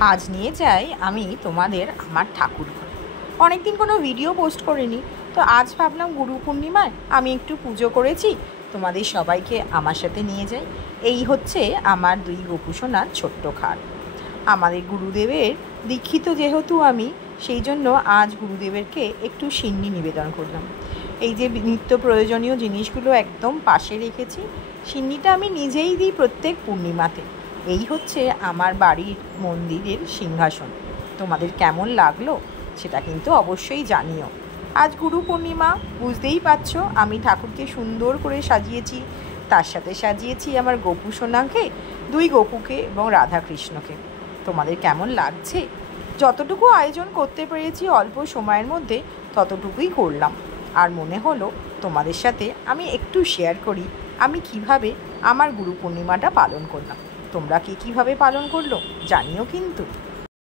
আজ নিয়ে যাই আমি তোমাদের আমার ঠাকুর ঘরে। অনেকদিন কোনো ভিডিও পোস্ট করিনি, তো আজ ভাবলাম গুরু পূর্ণিমায় আমি একটু পুজো করেছি, তোমাদের সবাইকে আমার সাথে নিয়ে যাই। এই হচ্ছে আমার দুই গোপুসোনার ছোট্ট খাট। আমাদের গুরুদেবের দীক্ষিত যেহেতু আমি, সেই জন্য আজ গুরুদেবেরকে একটু সিন্নি নিবেদন করলাম। এই যে নিত্য প্রয়োজনীয় জিনিসগুলো একদম পাশে রেখেছি। সিন্নিটা আমি নিজেই দিই প্রত্যেক পূর্ণিমাতে। এই হচ্ছে আমার বাড়ির মন্দিরের সিংহাসন। তোমাদের কেমন লাগলো সেটা কিন্তু অবশ্যই জানিও। আজ গুরু পূর্ণিমা, বুঝতেই পারছো আমি ঠাকুরকে সুন্দর করে সাজিয়েছি। তার সাথে সাজিয়েছি আমার গোপু সোনাকে, দুই গোপুকে এবং রাধাকৃষ্ণকে। তোমাদের কেমন লাগছে? যতটুকু আয়োজন করতে পেরেছি অল্প সময়ের মধ্যে ততটুকুই করলাম। আর মনে হলো তোমাদের সাথে আমি একটু শেয়ার করি আমি কিভাবে আমার গুরু পূর্ণিমাটা পালন করলাম। তোমরা কে কীভাবে পালন করলো জানিও কিন্তু।